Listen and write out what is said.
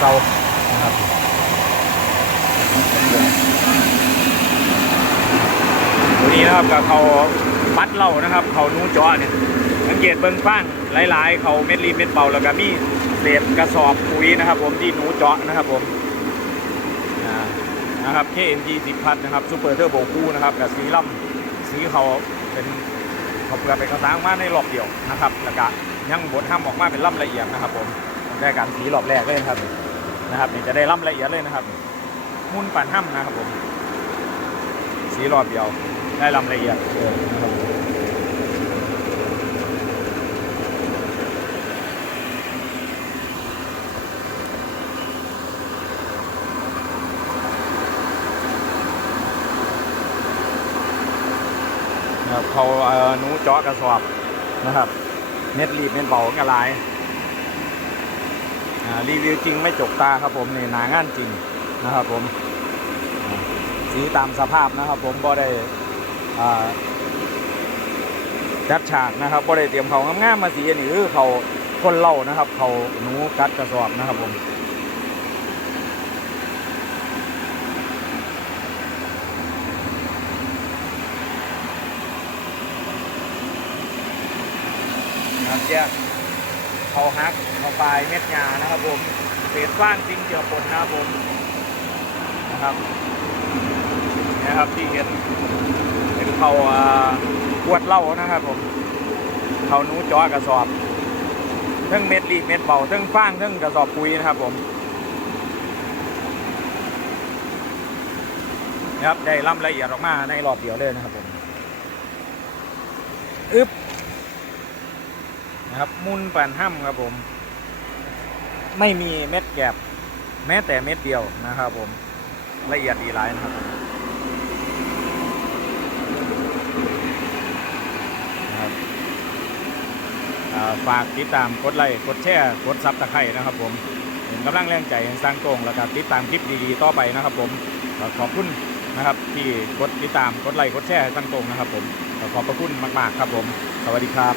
เก่านะครับตัวนี้นะครับกับเขาปัดเหล่านะครับเขานูจ่อเนี่ยสังเกตเบิ้งฟังหลาย ๆ เขาเม็ดรีเม็ดเบาแล้วก็มีเศษกระสอบปุ๋ยนะครับ ผมที่หนูเจาะนะครับผมนะครับ KMG 10พันนะครับซูเปอร์เทอร์โบคู่นะครับกับสีล่ำสีเขาเป็นเขาเปลือกเป็นกระซ้างมาในรอบเดียวนะครับแล้วก็ยังบดห้ามออกมาเป็นล่ำละเอียดนะครับผม ตั้งแต่การสีรอบแรกเลยนะครับนะครับนี่จะได้ล่ำละเอียดเลยนะครับ มุนปั่นห้ำนะครับผม สีรอบเดียวได้ลำละเอียดเออนะครับเขาเอ่อหนูเจาะกระสอบนะครับเม็ดรีบเม็ดเบากระลาย รีวิวจริงไม่จกตาครับผมนี่หนางานจริงนะครับผมสีตามสภาพนะครับผมบ่ได้อ่าจัดฉากนะครับบ่ได้เตรียมเขางามๆมาสีอันนี้คือเขาคนเล่านะครับ เขาหนูกัดกระสอบนะครับผมนะครับแยก เขาฮักเขาปลายเม็ดยานะครับผมเศษฟ้างจริงเจือปนนะครับผมนะครับนะครับที่เห็นเป็นเขาอ่าขวดเหล้านะครับผมเขาหนูจอกระสอบทั้งเม็ดรีเม็ดเบาทั้งฟางทั้งกระสอบปุ๋ยนะครับผมนะครับได้ล่ำละเอียดออกมาในรอบเดียวเลยนะครับผมอึบ นะครับ มุนปั่นห้ำครับผม ไม่มีเม็ดแกบแม้แต่เม็ดเดียวนะครับผม ละเอียดดีหลายนะครับฝากติดตามกดไลค์กดแชร์กดซับตะไคร่นะครับผมเป็นกำลังแรงใจสร้างตรงแล้วก็ติดตามคลิปดีๆต่อไปนะครับผมขอบคุณนะครับ ที่กดติดตามกดไลค์กดแชร์สร้างตรงนะครับผมขอบพระคุณมากๆครับผม สวัสดีครับ